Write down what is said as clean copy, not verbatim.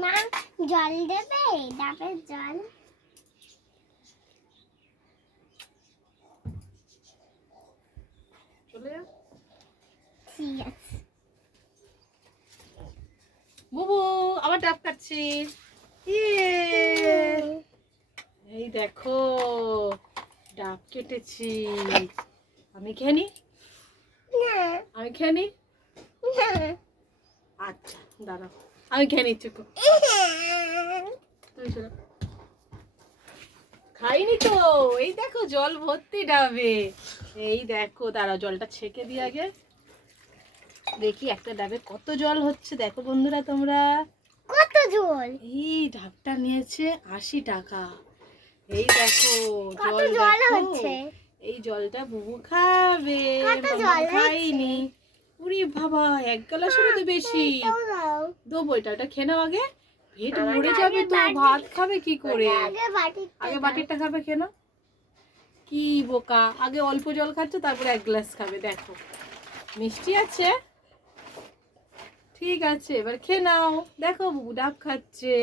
মা জল দেবে, ডাবের জল। চলে যা। ঠিক আছে। বুবু আবার ডাব খাচ্ছি। ইয়ে, এই দেখো ডাব কেটেছি। আমি খেয়ে নি? না আমি খেয়ে নি? না। আচ্ছা দাঁড়াও, আমি খেয়ে নিচ্ছি একটু। তুমি শোনো, খাইনি তো। এই দেখো জল ভর্তি ডাবে। এই দেখো, দাঁড়াও জলটা ছেঁকে দিই আগে। দেখি একটা ডাবে কত জল হচ্ছে, দেখো বন্ধুরা তোমরা। কত জল? এই ডাবটা নিয়েছে 80 টাকা। এই দেখো কত জল জল দেখো। হচ্ছে? এই জলটা বুবু খাবে, কত মামা জল খাইনি। উরি বাবা, এক গ্লাসেরও তো বেশি। দাও দাও। দেবো এটা খেয়ে নাও আগে, পেট আমার ভরে আগে যাবে তো। বাটি- ভাত খাবে কি করে? আগে বাটিটা আগে দাও। বাটিরটা খাবে, খেয়ে নাও। কি বোকা, আগে অল্প জল খাচ্ছে তারপরে এক গ্লাস খাবে। দেখো মিষ্টি আছে, ঠিক আছে এবার খেয়ে নাও। দেখো বুবু ডাব খাচ্ছে।